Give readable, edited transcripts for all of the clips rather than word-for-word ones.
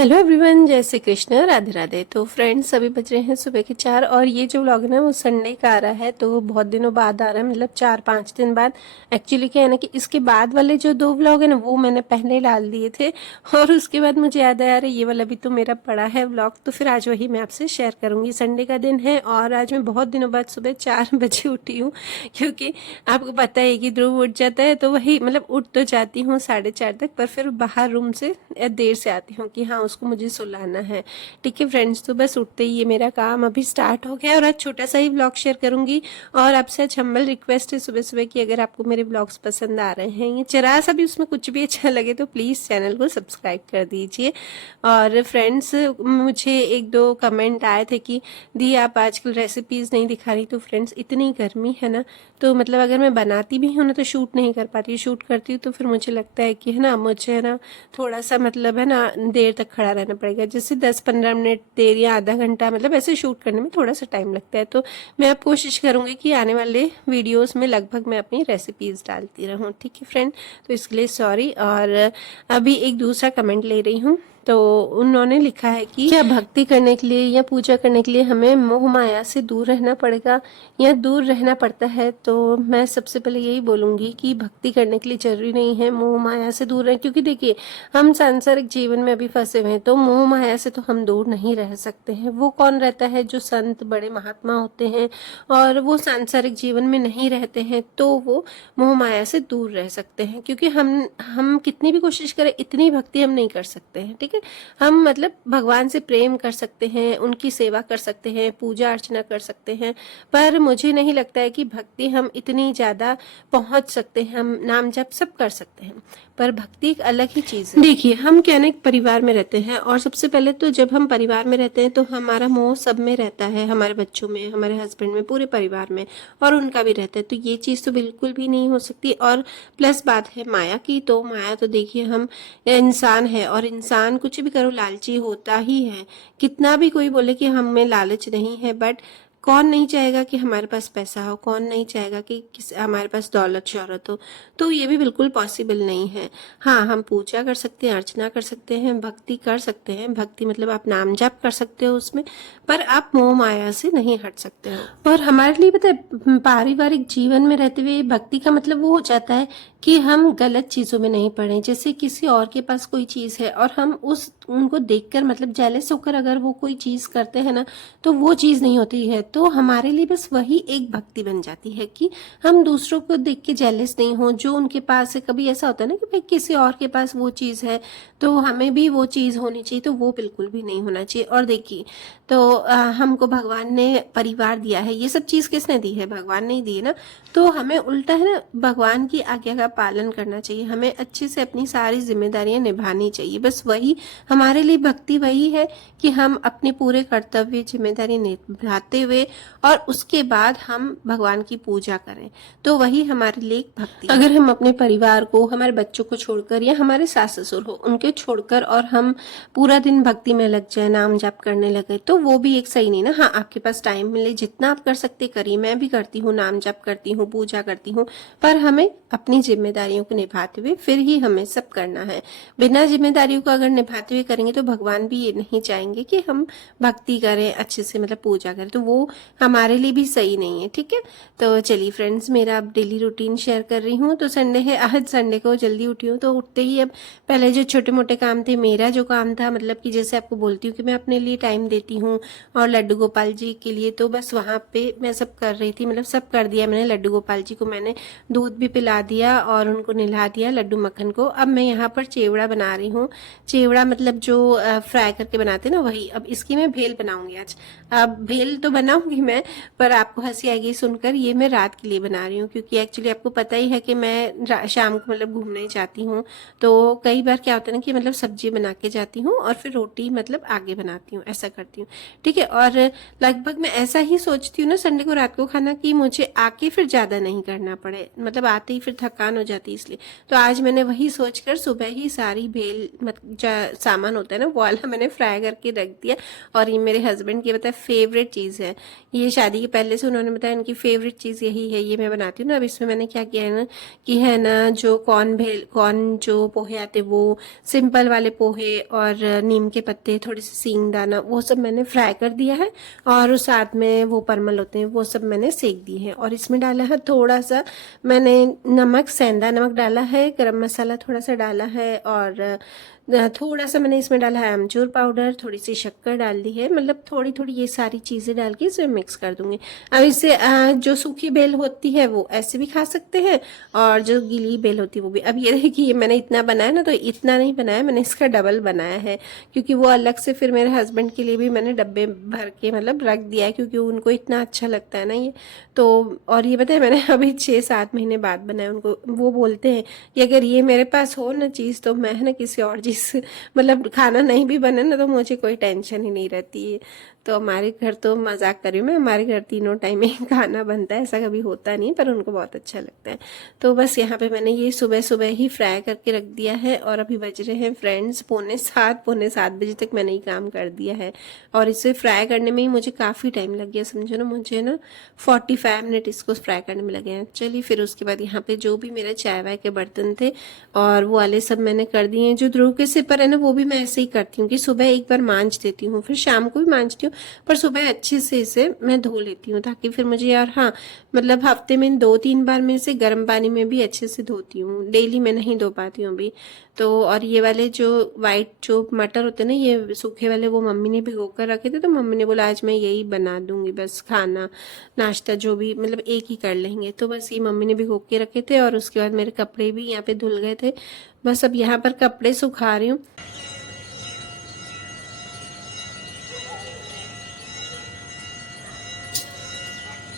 Hello everyone, जय श्री कृष्ण, राधे राधे। तो friends, अभी बज रहे हैं सुबह के 4 और ये जो व्लॉग है ना वो संडे का आ रहा है। तो बहुत दिनों बाद आ रहा है, मतलब 4-5 दिन बाद। एक्चुअली क्या है ना कि इसके बाद वाले जो 2 व्लॉग है ना वो मैंने पहले डाल दिए थे और उसके बाद मुझे याद आया, अरे ये वाला भी तो मेरा पड़ा है व्लॉग, तो फिर आज वही मैं आपसे शेयर करूंगी। संडे का दिन है और आज मैं बहुत दिनों बाद सुबह 4 बजे उठी हूँ, क्योंकि आपको पता है कि ध्रुव उठ जाता है तो वही मतलब उठ तो जाती हूँ 4:30 तक, पर फिर बाहर रूम से देर से आती हूँ कि हाँ उसको मुझे सुलाना है। ठीक है फ्रेंड्स, तो बस उठते ही ये मेरा काम अभी स्टार्ट हो गया और आज छोटा सा ही व्लॉग शेयर करूंगी। और आपसे आज हम्बल रिक्वेस्ट है सुबह सुबह कि अगर आपको मेरे व्लॉग्स पसंद आ रहे हैं, ये जरा सा भी उसमें कुछ भी अच्छा लगे तो प्लीज़ चैनल को सब्सक्राइब कर दीजिए। और फ्रेंड्स, मुझे 1-2 कमेंट आए थे कि दी आप आजकल रेसिपीज़ नहीं दिखा रही। तो फ्रेंड्स, इतनी गर्मी है ना, तो मतलब अगर मैं बनाती भी हूँ ना तो शूट नहीं कर पाती। शूट करती हूँ तो फिर मुझे लगता है कि है ना, मुझे है ना थोड़ा सा मतलब है ना देर तक खड़ा रहना पड़ेगा, जैसे 10-15 मिनट देर या आधा घंटा, मतलब ऐसे शूट करने में थोड़ा सा टाइम लगता है। तो मैं अब कोशिश करूँगी कि आने वाले वीडियोस में लगभग मैं अपनी रेसिपीज़ डालती रहूँ। ठीक है फ्रेंड, तो इसके लिए सॉरी। और अभी एक दूसरा कमेंट ले रही हूँ, तो उन्होंने लिखा है कि क्या भक्ति करने के लिए या पूजा करने के लिए हमें मोह माया से दूर रहना पड़ेगा या दूर रहना पड़ता है। तो मैं सबसे पहले यही बोलूँगी कि भक्ति करने के लिए ज़रूरी नहीं है मोह माया से दूर रहें, क्योंकि देखिए हम सांसारिक जीवन में अभी फंसे हुए हैं, तो मोह माया से तो हम दूर नहीं रह सकते हैं। वो कौन रहता है? जो संत बड़े महात्मा होते हैं और वो सांसारिक जीवन में नहीं रहते हैं, तो वो मोह माया से दूर रह सकते हैं। क्योंकि हम कितनी भी कोशिश करें इतनी भक्ति हम नहीं कर सकते हैं। ठीक है, हम मतलब भगवान से प्रेम कर सकते हैं, उनकी सेवा कर सकते हैं, पूजा अर्चना कर सकते हैं, पर मुझे नहीं लगता है कि भक्ति हम इतनी ज़्यादा पहुंच सकते हैं। हम नाम जप सब कर सकते हैं, पर भक्ति एक अलग ही चीज़ है। देखिए, हम क्या ना एक परिवार में रहते हैं और सबसे पहले तो जब हम परिवार में रहते हैं तो हमारा मोह सब में रहता है, हमारे बच्चों में, हमारे हस्बैंड में, पूरे परिवार में, और उनका भी रहता है। तो ये चीज़ तो बिल्कुल भी नहीं हो सकती। और प्लस बात है माया की, तो माया तो देखिए हम इंसान है और इंसान कुछ भी करो लालची होता ही है। कितना भी कोई बोले कि हम में लालच नहीं है, बट कौन नहीं चाहेगा कि हमारे पास पैसा हो, कौन नहीं चाहेगा कि हमारे पास दौलत शौहरत हो। तो ये भी बिल्कुल पॉसिबल नहीं है। हाँ, हम पूजा कर सकते हैं, अर्चना कर सकते हैं, भक्ति कर सकते हैं। भक्ति मतलब आप नाम जाप कर सकते हो उसमें, पर आप मोह माया से नहीं हट सकते हो। और हमारे लिए पता है, पारिवारिक जीवन में रहते हुए भक्ति का मतलब वो हो जाता है कि हम गलत चीज़ों में नहीं पड़े। जैसे किसी और के पास कोई चीज़ है और हम उनको देखकर मतलब जेलस होकर अगर वो कोई चीज़ करते हैं ना, तो वो चीज़ नहीं होती है। तो हमारे लिए बस वही एक भक्ति बन जाती है कि हम दूसरों को देख के जेलस नहीं हो जो उनके पास है। कभी ऐसा होता है ना कि भाई किसी और के पास वो चीज़ है तो हमें भी वो चीज़ होनी चाहिए, तो वो बिल्कुल भी नहीं होना चाहिए। और देखिए, तो हमको भगवान ने परिवार दिया है, ये सब चीज़ किसने दी है? भगवान ने ही दी है ना। तो हमें उल्टा है ना भगवान की आज्ञा का पालन करना चाहिए, हमें अच्छे से अपनी सारी जिम्मेदारियां निभानी चाहिए। बस वही हमारे लिए भक्ति वही है कि हम अपने पूरे कर्तव्य जिम्मेदारी निभाते हुए और उसके बाद हम भगवान की पूजा करें, तो वही हमारे लिए भक्ति। अगर हम अपने परिवार को, हमारे बच्चों को छोड़कर या हमारे सास ससुर हो उनके छोड़कर और हम पूरा दिन भक्ति में लग जाए, नाम जाप करने लगे, तो वो भी एक सही नहीं ना। हाँ, आपके पास टाइम मिले जितना आप कर सकते करिए, मैं भी करती हूँ, नाम जाप करती हूँ, पूजा करती हूँ, पर हमें अपनी जिम्मेदारियों को निभाते हुए फिर ही हमें सब करना है। बिना जिम्मेदारियों को अगर निभाते हुए करेंगे तो भगवान भी ये नहीं चाहेंगे कि हम भक्ति करें अच्छे से, मतलब पूजा करें, तो वो हमारे लिए भी सही नहीं है। ठीक है, तो चलिए फ्रेंड्स, मेरा अब डेली रूटीन शेयर कर रही हूँ। तो संडे है, आज संडे को जल्दी उठी हूँ, तो उठते ही अब पहले जो छोटे मोटे काम थे, मेरा जो काम था मतलब कि जैसे आपको बोलती हूँ कि मैं अपने लिए टाइम देती हूँ और लड्डू गोपाल जी के लिए, तो बस वहाँ पे मैं सब कर रही थी, मतलब सब कर दिया मैंने। लड्डू गोपाल जी को मैंने दूध भी पिला दिया और उनको नहला दिया लड्डू मक्खन को। अब मैं यहाँ पर चिवड़ा बना रही हूँ। चिवड़ा मतलब जो फ्राई करके बनाते हैं ना, वही। अब इसकी मैं भेल बनाऊंगी आज। अब भेल तो बनाऊंगी मैं, पर आपको हंसी आएगी सुनकर, ये मैं रात के लिए बना रही हूँ, क्योंकि एक्चुअली आपको पता ही है कि मैं शाम को मतलब घूमने जाती हूँ, तो कई बार क्या होता है ना कि मतलब सब्जी बना के जाती हूँ और फिर रोटी मतलब आगे बनाती हूँ, ऐसा करती हूँ। ठीक है, और लगभग मैं ऐसा ही सोचती हूँ ना संडे को रात को खाना, कि मुझे आके फिर ज़्यादा नहीं करना पड़े, मतलब आते ही फिर थकान हो जाती है, इसलिए। तो आज मैंने वही सोचकर सुबह ही सारी भेल सामान होता है ना वो वाला मैंने फ्राई करके रख दिया। और ये मेरे हस्बैंड की बताए फेवरेट चीज़ है, ये शादी के पहले से उन्होंने बताया इनकी फेवरेट चीज़ यही है, ये मैं बनाती हूँ ना। अब इसमें मैंने क्या किया है ना कि है ना जो कॉर्न जो पोहे आते वो सिंपल वाले पोहे और नीम के पत्ते, थोड़ी सी सींग दाना, वो सब मैंने फ्राई कर दिया है और साथ में वो परमल होते हैं वो सब मैंने सेक दिए हैं। और इसमें डाला है थोड़ा सा मैंने नमक, सेंधा नमक डाला है, गरम मसाला थोड़ा सा डाला है और थोड़ा सा मैंने इसमें डाला है अमचूर पाउडर, थोड़ी सी शक्कर डाल दी है, मतलब थोड़ी थोड़ी ये सारी चीज़ें डाल के इसमें मिक्स कर दूंगी। अब इससे जो सूखी बेल होती है वो ऐसे भी खा सकते हैं और जो गीली बेल होती है वो भी। अब ये देखिए मैंने इतना बनाया ना, तो इतना नहीं बनाया, मैंने इसका डबल बनाया है क्योंकि वो अलग से फिर मेरे हस्बैंड के लिए भी मैंने डब्बे भर के मतलब रख दिया है क्योंकि उनको इतना अच्छा लगता है ना ये। तो और ये बताए मैंने अभी 6-7 महीने बाद बनाया। उनको वो बोलते हैं कि अगर ये मेरे पास हो ना चीज़ तो मैं ना किसी और चीज़ मतलब खाना नहीं भी बने ना तो मुझे कोई टेंशन ही नहीं रहती है। तो हमारे घर तो मजाक कर रही हूँ मैं, हमारे घर तीनों टाइम ही खाना बनता है, ऐसा कभी होता नहीं, पर उनको बहुत अच्छा लगता है। तो बस यहाँ पे मैंने ये सुबह सुबह ही फ्राई करके रख दिया है और अभी बज रहे हैं फ्रेंड्स पौने 7 बजे तक मैंने ये काम कर दिया है। और इसे फ्राई करने में ही मुझे काफ़ी टाइम लग गया, समझो ना, मुझे ना 45 मिनट इसको फ्राई करने में लगे हैं। चलिए फिर उसके बाद यहाँ पे जो भी मेरा चाय वाय के बर्तन थे और वो वाले सब मैंने कर दिए हैं। जो ध्रुव के सिपर है ना वो भी मैं ऐसे ही करती हूँ कि सुबह एक बार मांज देती हूँ, फिर शाम को भी मांजती हूँ, पर सुबह अच्छे से इसे मैं धो लेती हूँ ताकि फिर मुझे यार, हाँ मतलब हफ्ते में 2-3 बार मैं इसे गर्म पानी में भी अच्छे से धोती हूँ, डेली मैं नहीं धो पाती हूँ अभी तो। और ये वाले जो वाइट जो मटर होते हैं ना ये सूखे वाले, वो मम्मी ने भिगो कर रखे थे, तो मम्मी ने बोला आज मैं यही बना दूंगी, बस खाना नाश्ता जो भी मतलब एक ही कर लेंगे। तो बस ये मम्मी ने भिगो के रखे थे और उसके बाद मेरे कपड़े भी यहाँ पे धुल गए थे। बस अब यहाँ पर कपड़े सुखा रही हूँ।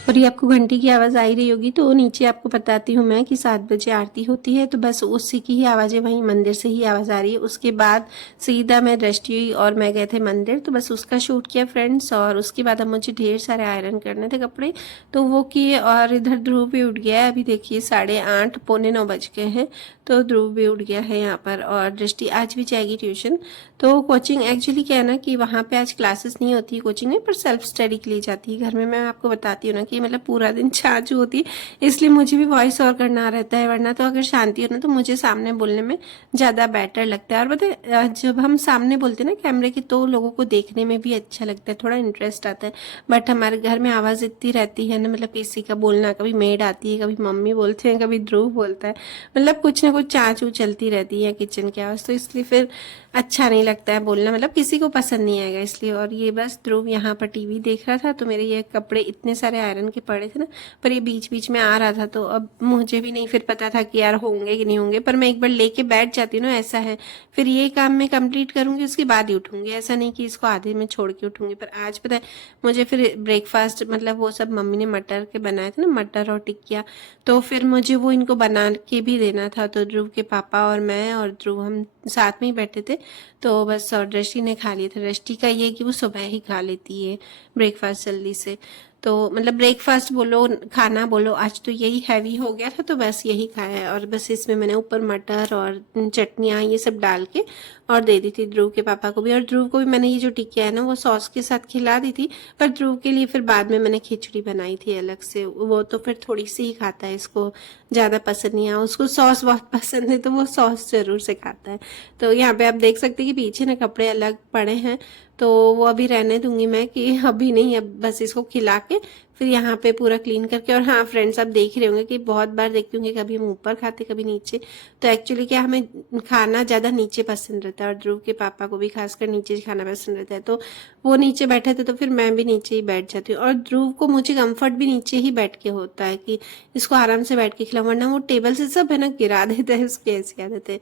और ये आपको घंटी की आवाज़ आ ही रही होगी, तो नीचे आपको बताती हूँ मैं कि 7 बजे आरती होती है, तो बस उसी की ही आवाज़ें, वहीं मंदिर से ही आवाज़ आ रही है। उसके बाद सीधा मैं दृष्टि और मैं गए थे मंदिर, तो बस उसका शूट किया फ्रेंड्स। और उसके बाद अब मुझे ढेर सारे आयरन करने थे कपड़े, तो वो किए। और इधर ध्रुव भी उठ गया है, अभी देखिए 8:30 पौने 9 बज गए हैं, तो ध्रुव भी उठ गया है यहाँ पर। और दृष्टि आज भी जाएगी ट्यूशन। तो कोचिंग एक्चुअली क्या है ना कि वहाँ पे आज क्लासेस नहीं होती है कोचिंग में, पर सेल्फ स्टडी के लिए जाती है। घर में मैं आपको बताती हूँ ना कि मतलब पूरा दिन चाचू होती है, इसलिए मुझे भी वॉइस ओवर करना रहता है, वरना तो अगर शांति हो ना तो मुझे सामने बोलने में ज़्यादा बेटर लगता है। और बताए जब हम सामने बोलते हैं ना कैमरे की, तो लोगों को देखने में भी अच्छा लगता है, थोड़ा इंटरेस्ट आता है। बट हमारे घर में आवाज़ इतनी रहती है ना, मतलब किसी का बोलना, कभी मेड आती है, कभी मम्मी बोलते हैं, कभी ध्रुव बोलता है, मतलब कुछ ना कुछ चाचू चलती रहती है किचन की आवाज़, तो इसलिए फिर अच्छा नहीं लगता है बोलना, मतलब किसी को पसंद नहीं आएगा इसलिए। और ये बस ध्रुव यहाँ पर टीवी देख रहा था, तो मेरे ये कपड़े इतने सारे आयरन के पड़े थे ना, पर ये बीच बीच में आ रहा था, तो अब मुझे भी नहीं फिर पता था कि यार होंगे कि नहीं होंगे, पर मैं एक बार लेके बैठ जाती हूँ ना, ऐसा है फिर ये काम मैं कंप्लीट करूंगी उसके बाद ही उठूंगी, ऐसा नहीं कि इसको आधे में छोड़ के उठूंगी। पर आज पता है मुझे फिर ब्रेकफास्ट मतलब वो सब मम्मी ने मटर के बनाए थे ना, मटर और टिक्किया, तो फिर मुझे वो इनको बना के भी देना था। तो ध्रुव के पापा और मैं और ध्रुव हम साथ में ही बैठे थे, तो बस। और दृष्टि ने खा लिया था। दृष्टि का ये कि वो सुबह ही खा लेती है ब्रेकफास्ट जल्दी से, तो मतलब ब्रेकफास्ट बोलो खाना बोलो, आज तो यही हैवी हो गया था, तो बस यही खाया है। और बस इसमें मैंने ऊपर मटर और चटनियाँ ये सब डाल के और दे दी थी ध्रुव के पापा को भी। और ध्रुव को भी मैंने ये जो टिक्किया है ना वो सॉस के साथ खिला दी थी, पर ध्रुव के लिए फिर बाद में मैंने खिचड़ी बनाई थी अलग से, वो तो फिर थोड़ी सी ही खाता है, इसको ज़्यादा पसंद नहीं आया, उसको सॉस बहुत पसंद है, तो वो सॉस ज़रूर से खाता है। तो यहाँ पे आप देख सकते हैं कि पीछे ना कपड़े अलग पड़े हैं, तो वो अभी रहने दूंगी मैं, कि अभी नहीं, अब बस इसको खिला के फिर यहाँ पे पूरा क्लीन करके। और हाँ फ्रेंड्स, आप देख रहे होंगे कि बहुत बार देखती होंगे कभी हम ऊपर खाते कभी नीचे, तो एक्चुअली क्या हमें खाना ज़्यादा नीचे पसंद रहता है, और ध्रुव के पापा को भी खासकर नीचे खाना पसंद रहता है, तो वो नीचे बैठे थे तो फिर मैं भी नीचे ही बैठ जाती हूँ। और ध्रुव को मुझे कम्फर्ट भी नीचे ही बैठ के होता है कि इसको आराम से बैठ के खिलाऊं, वरना वो टेबल से सब है ना गिरा देता है, उसकी ऐसी आदत है।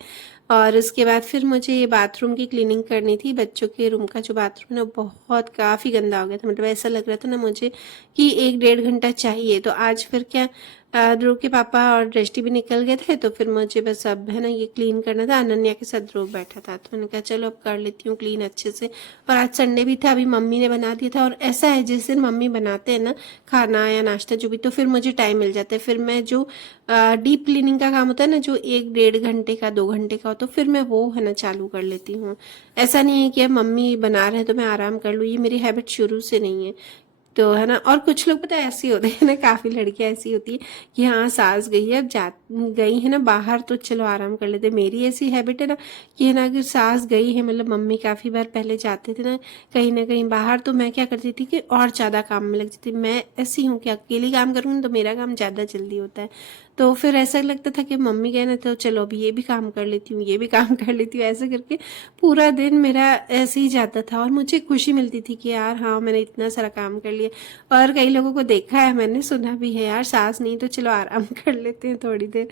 और उसके बाद फिर मुझे ये बाथरूम की क्लीनिंग करनी थी। बच्चों के रूम का जो बाथरूम है ना बहुत काफ़ी गंदा हो गया था, मतलब ऐसा लग रहा था ना मुझे कि 1-1.5 घंटा चाहिए। तो आज फिर क्या ध्रुव के पापा और दृष्टि भी निकल गए थे, तो फिर मुझे बस अब है ना ये क्लीन करना था। अनन्या के साथ ध्रुव बैठा था, तो मैंने कहा चलो अब कर लेती हूँ क्लीन अच्छे से। और आज संडे भी था, अभी मम्मी ने बना दिया था, और ऐसा है जिस दिन मम्मी बनाते हैं ना खाना या नाश्ता जो भी, तो फिर मुझे टाइम मिल जाता है। फिर मैं जो डीप क्लीनिंग का काम होता है ना, जो 1-1.5 घंटे का 2 घंटे का हो, तो फिर मैं वो है ना चालू कर लेती हूँ। ऐसा नहीं है कि अब मम्मी बना रहे हैं तो मैं आराम कर लूँ, ये मेरी हैबिट शुरू से नहीं है। तो है ना। और कुछ लोग पता है ऐसे होते हैं ना, काफ़ी लड़कियां ऐसी होती है कि हाँ सास गई है, अब जा गई है ना बाहर तो चलो आराम कर लेते। मेरी ऐसी हैबिट है ना कि है ना, अगर सास गई है, मतलब मम्मी काफ़ी बार पहले जाते थे ना कहीं बाहर, तो मैं क्या करती थी कि और ज़्यादा काम में लग जाती। मैं ऐसी हूँ कि अकेली काम करूँगी तो मेरा काम ज़्यादा जल्दी होता है। तो फिर ऐसा लगता था कि मम्मी गए ना तो चलो अभी ये भी काम कर लेती हूँ, ये भी काम कर लेती हूँ, ऐसे करके पूरा दिन मेरा ऐसे ही जाता था। और मुझे खुशी मिलती थी कि यार हाँ मैंने इतना सारा काम कर लिया। और कई लोगों को देखा है, मैंने सुना भी है, यार सास नहीं तो चलो आराम कर लेते हैं थोड़ी देर।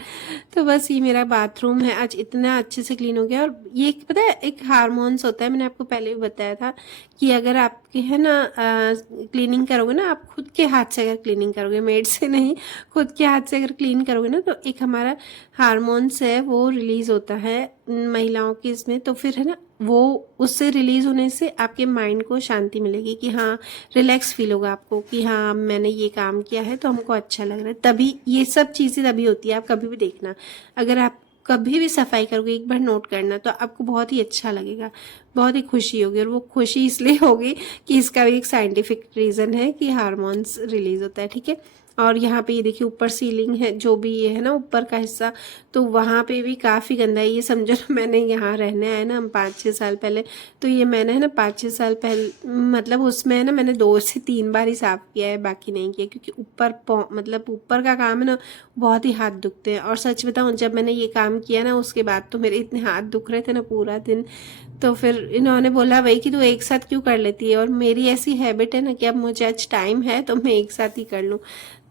तो बस ये मेरा बाथरूम है, आज इतना अच्छे से क्लीन हो गया। और ये पता है एक हार्मोन्स होता है, मैंने आपको पहले भी बताया था कि अगर आपके है ना क्लीनिंग करोगे ना, आप खुद के हाथ से अगर क्लीनिंग करोगे, मेड से नहीं, खुद के हाथ से अगर क्लीन करोगे ना, तो एक हमारा हार्मोन्स है वो रिलीज होता है महिलाओं के इसमें। तो फिर है ना वो उससे रिलीज होने से आपके माइंड को शांति मिलेगी कि हाँ रिलैक्स फील होगा आपको कि हाँ मैंने ये काम किया है तो हमको अच्छा लग रहा है। तभी ये सब चीज़ें तभी होती है। आप कभी भी देखना, अगर आप कभी भी सफाई करोगे, एक बार नोट करना, तो आपको बहुत ही अच्छा लगेगा, बहुत ही खुशी होगी। और वो खुशी इसलिए होगी कि इसका भी एक साइंटिफिक रीज़न है कि हार्मोन्स रिलीज होता है, ठीक है। और यहाँ पे ये देखिए ऊपर सीलिंग है, जो भी ये है ना ऊपर का हिस्सा, तो वहाँ पे भी काफ़ी गंदा है। ये समझो ना मैंने यहाँ रहने आए ना हम 5-6 साल पहले, तो ये मैंने है ना 5-6 साल पहले मतलब उसमें है ना मैंने 2 से 3 बार ही साफ़ किया है, बाकी नहीं किया, क्योंकि मतलब ऊपर का काम है ना बहुत ही हाथ दुखते हैं। और सच बताऊँ जब मैंने ये काम किया ना उसके बाद तो मेरे इतने हाथ दुख रहे थे ना पूरा दिन। तो फिर इन्होंने बोला भाई कि तू एक साथ क्यों कर लेती है। और मेरी ऐसी हैबिट है ना कि अब मुझे आज टाइम है तो मैं एक साथ ही कर लूँ।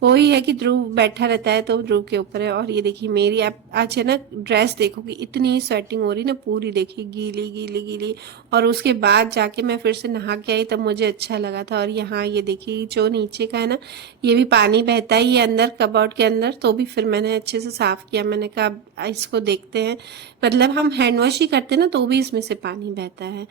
वही है कि ध्रुव बैठा रहता है तो ध्रुव के ऊपर है। और ये देखिए मेरी आप आज है ना ड्रेस देखोगी, इतनी स्वेटिंग हो रही ना पूरी, देखिए गीली गीली गीली। और उसके बाद जाके मैं फिर से नहा के आई तब मुझे अच्छा लगा था। और यहाँ ये देखिए जो नीचे का है ना, ये भी पानी बहता है, ये अंदर कबर्ड के अंदर, तो भी फिर मैंने अच्छे से साफ किया। मैंने कहा अब इसको देखते हैं, मतलब हम हैंड वॉश ही करते ना तो भी इसमें से पानी बहता है।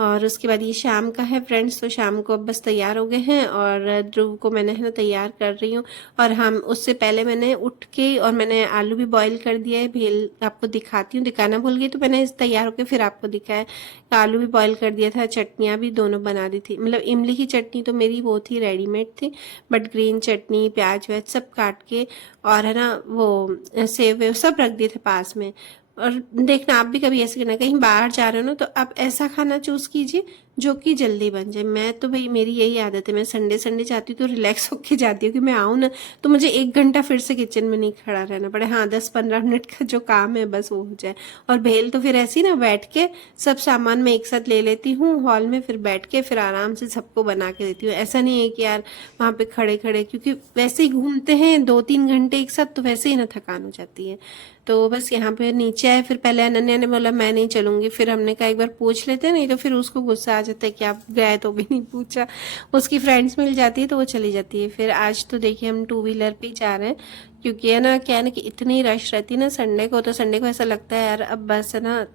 और उसके बाद ये शाम का है फ्रेंड्स, तो शाम को अब बस तैयार हो गए हैं और ध्रुव को मैंने है ना तैयार कर रही हूँ। और हम उससे पहले मैंने उठ के और मैंने आलू भी बॉईल कर दिया है, भेल आपको दिखाती हूँ, दिखाना भूल गई तो मैंने तैयार होकर फिर आपको दिखाया। आलू भी बॉईल कर दिया था, चटनियाँ भी दोनों बना दी थी। मतलब इमली की चटनी तो मेरी वो थी रेडीमेड थी, बट ग्रीन चटनी प्याज व्याज सब काट के और है ना वो सेव वेव सब रख दिए थे पास में। और देखना आप भी कभी ऐसे करना, कहीं बाहर जा रहे हो ना तो आप ऐसा खाना चूज कीजिए जो कि जल्दी बन जाए। मैं तो भाई मेरी यही आदत है, मैं संडे संडे जाती हूँ तो रिलैक्स होके जाती हूँ कि मैं आऊँ ना तो मुझे 1 घंटा फिर से किचन में नहीं खड़ा रहना पड़े। हाँ 10-15 मिनट का जो काम है बस वो हो जाए। और भेल तो फिर ऐसी ना बैठ के सब सामान मैं एक साथ ले लेती हूँ हॉल में, फिर बैठ के फिर आराम से सबको बना के देती हूँ। ऐसा नहीं है कि यार वहाँ पे खड़े खड़े, क्योंकि वैसे ही घूमते हैं 2-3 घंटे एक साथ तो वैसे ही ना थकान हो जाती है। तो बस यहाँ पे नीचे आए, फिर पहले अनन्या ने बोला मैं नहीं चलूंगी, फिर हमने कहा एक बार पूछ लेते हैं, नहीं तो फिर उसको गुस्सा आ जाता है कि आप गए तो भी नहीं पूछा। उसकी फ्रेंड्स मिल जाती है तो वो चली जाती है। फिर आज तो देखिए हम 2 व्हीलर पे ही जा रहे हैं, क्योंकि है ना क्या है ना कि इतनी रश रहती है ना संडे को, तो संडे को ऐसा लगता है यार अब बस है ना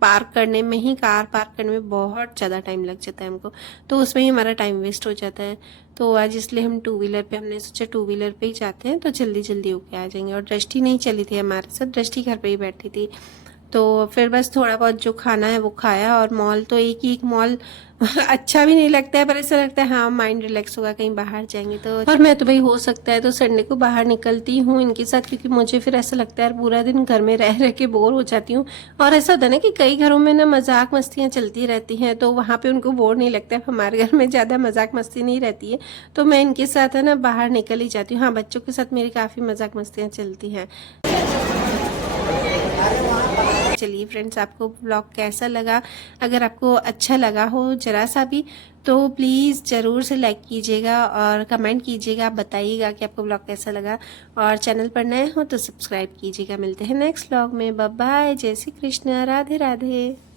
पार्क करने में ही, कार पार्क करने में बहुत ज़्यादा टाइम लग जाता है हमको, तो उसमें ही हमारा टाइम वेस्ट हो जाता है। तो आज इसलिए हम 2 व्हीलर पे, हमने सोचा 2 व्हीलर पे ही जाते हैं तो जल्दी जल्दी होके आ जाएंगे। और दृष्टि नहीं चली थी हमारे साथ, दृष्टि घर पे ही बैठी थी। तो फिर बस थोड़ा बहुत जो खाना है वो खाया। और मॉल तो एक ही एक मॉल अच्छा भी नहीं लगता है, पर ऐसा लगता है हाँ माइंड रिलैक्स होगा कहीं बाहर जाएंगे तो। और मैं तो भाई हो सकता है तो संडे को बाहर निकलती हूँ इनके साथ, क्योंकि मुझे फिर ऐसा लगता है यार पूरा दिन घर में रह रह के बोर हो जाती हूँ। और ऐसा होता है ना कि कई घरों में ना मजाक मस्तियाँ चलती रहती हैं तो वहाँ पे उनको बोर नहीं लगता है। हमारे घर में ज़्यादा मजाक मस्ती नहीं रहती है तो मैं इनके साथ है ना बाहर निकल ही जाती हूँ। हाँ बच्चों के साथ मेरी काफ़ी मजाक मस्तियाँ चलती हैं। चलिए फ्रेंड्स, आपको ब्लॉग कैसा लगा? अगर आपको अच्छा लगा हो जरा सा भी तो प्लीज़ ज़रूर से लाइक कीजिएगा और कमेंट कीजिएगा, आप बताइएगा कि आपको ब्लॉग कैसा लगा। और चैनल पर नए हो तो सब्सक्राइब कीजिएगा। मिलते हैं नेक्स्ट ब्लॉग में, बाय बाय, जय श्री कृष्ण, राधे राधे।